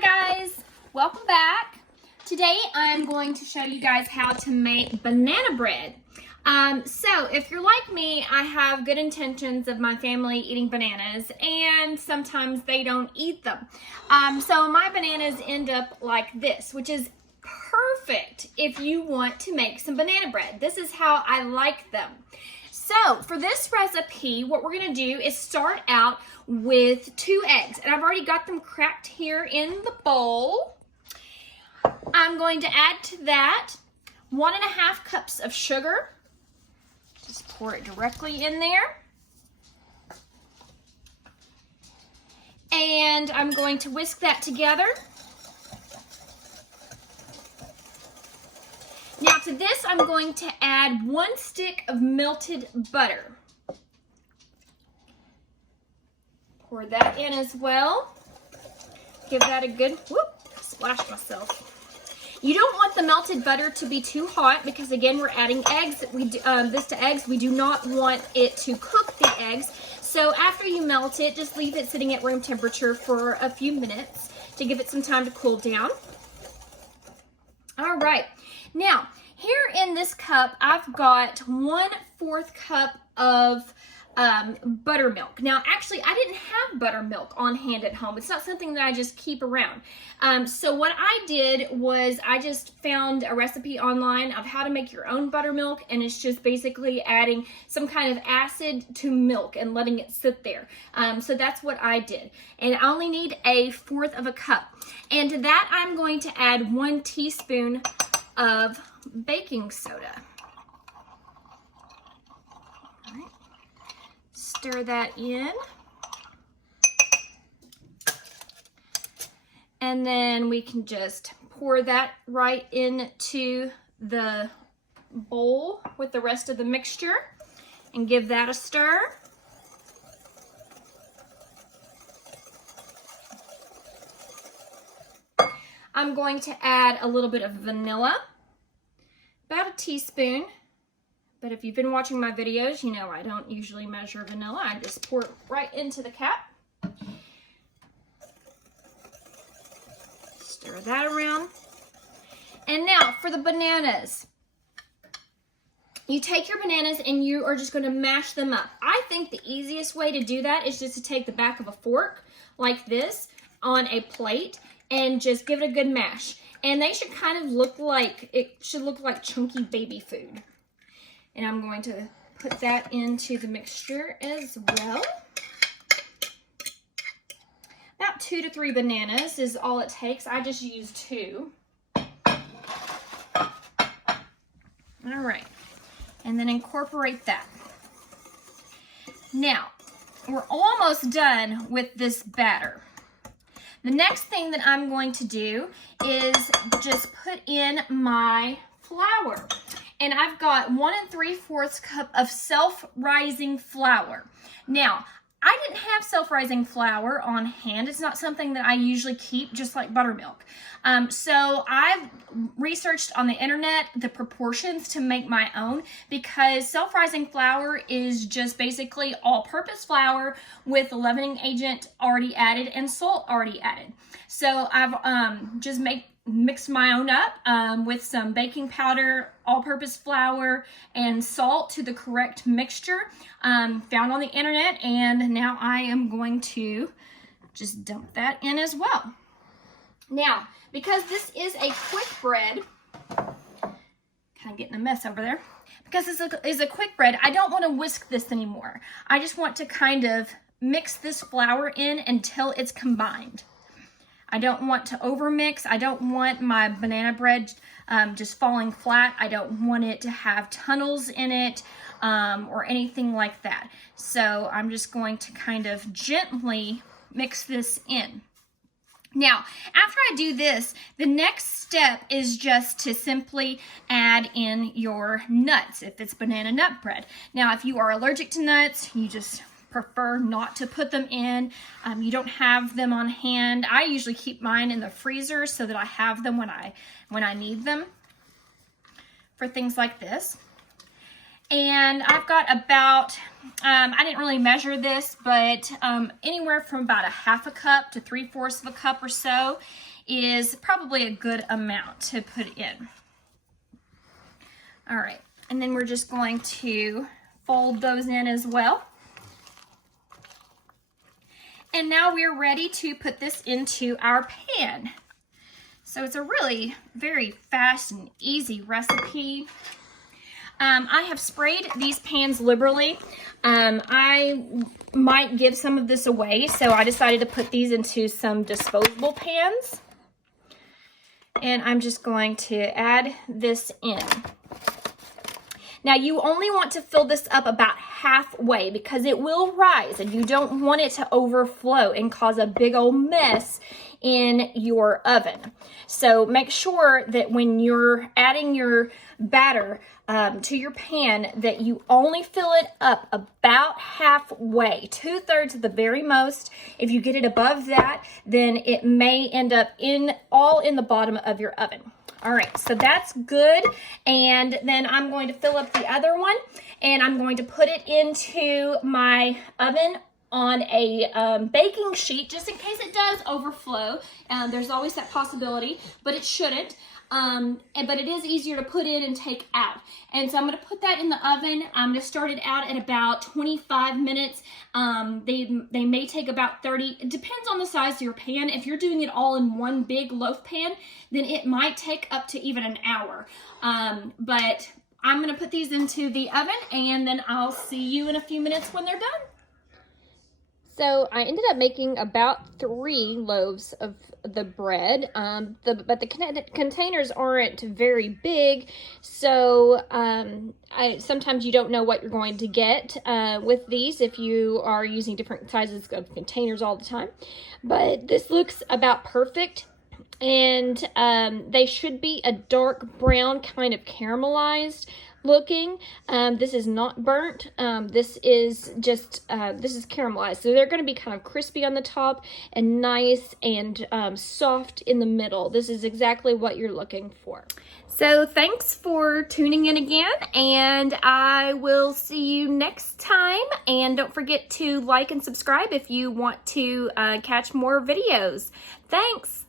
Hi guys, welcome back. Today I'm going to show you guys how to make banana bread. So if you're like me, I have good intentions of my family eating bananas and sometimes they don't eat them. So my bananas end up like this, which is perfect if you want to make some banana bread. This is how I like them. So for this recipe, what we're gonna do is start out with 2 eggs. And I've already got them cracked here in the bowl. I'm going to add to that 1.5 cups of sugar. Just pour it directly in there. And I'm going to whisk that together. Now to this, I'm going to add 1 stick of melted butter. Pour that in as well. Give that a good, whoop, splashed myself. You don't want the melted butter to be too hot because again, we're adding eggs. This to eggs. We do not want it to cook the eggs. So after you melt it, just leave it sitting at room temperature for a few minutes to give it some time to cool down. All right. Now, here in this cup, I've got 1/4 cup of buttermilk. Now, actually, I didn't have buttermilk on hand at home. It's not something that I just keep around. So what I did was I just found a recipe online of how to make your own buttermilk, and it's just basically adding some kind of acid to milk and letting it sit there. So that's what I did. And I only need 1/4 cup. And to that, I'm going to add 1 teaspoon of baking soda. All right. Stir that in. And then we can just pour that right into the bowl with the rest of the mixture and give that a stir. I'm going to add a little bit of vanilla, about 1 teaspoon. But if you've been watching my videos, you know I don't usually measure vanilla. I just pour it right into the cap. Stir that around. And now for the bananas. You take your bananas and you are just going to mash them up. I think the easiest way to do that is just to take the back of a fork like this on a plate and just give it a good mash. And they should kind of look like, it should look like chunky baby food. And I'm going to put that into the mixture as well. About 2 to 3 bananas is all it takes. I just used 2. All right. And then incorporate that. Now, we're almost done with this batter. The next thing that I'm going to do is just put in my flour. And I've got 1 3/4 cup of self-rising flour. Now, I didn't have self-rising flour on hand. It's not something that I usually keep, just like buttermilk. So I've researched on the internet the proportions to make my own because self-rising flour is just basically all-purpose flour with the leavening agent already added and salt already added. So I've just mixed my own up with some baking powder, all-purpose flour, and salt to the correct mixture found on the internet. And now I am going to just dump that in as well. Now, because this is a quick bread, kind of getting a mess over there. Because this is a quick bread, I don't want to whisk this anymore. I just want to kind of mix this flour in until it's combined. I don't want to overmix. I don't want my banana bread just falling flat. I don't want it to have tunnels in it or anything like that. So I'm just going to kind of gently mix this in. Now, after I do this, the next step is just to simply add in your nuts if it's banana nut bread. Now, if you are allergic to nuts, you just prefer not to put them in. You don't have them on hand. I usually keep mine in the freezer so that I have them when I need them for things like this. And I've got about, I didn't really measure this, but anywhere from about a half a cup to 3/4 of a cup or so is probably a good amount to put in. All right, and then we're just going to fold those in as well. And now we're ready to put this into our pan. So it's a really very fast and easy recipe. I have sprayed these pans liberally. I might give some of this away, so I decided to put these into some disposable pans. And I'm just going to add this in. Now you only want to fill this up about halfway because it will rise and you don't want it to overflow and cause a big old mess in your oven. So make sure that when you're adding your batter to your pan that you only fill it up about halfway, 2/3 at the very most. If you get it above that, then it may end up all in the bottom of your oven. All right, so that's good. And then I'm going to fill up the other one and I'm going to put it into my oven on a baking sheet just in case it does overflow. There's always that possibility, but it shouldn't. But it is easier to put in and take out. And so I'm going to put that in the oven. I'm going to start it out at about 25 minutes. They may take about 30. It depends on the size of your pan. If you're doing it all in one big loaf pan, then it might take up to even an hour. But I'm going to put these into the oven and then I'll see you in a few minutes when they're done. So I ended up making about 3 loaves of the bread, but the containers aren't very big, so sometimes you don't know what you're going to get with these if you are using different sizes of containers all the time. But this looks about perfect, and they should be a dark brown, kind of caramelized looking. This is not burnt. This is just this is caramelized, so they're going to be kind of crispy on the top and nice and soft in the middle. This is exactly what you're looking for. So thanks for tuning in again, and I will see you next time. And don't forget to like and subscribe if you want to catch more videos. Thanks.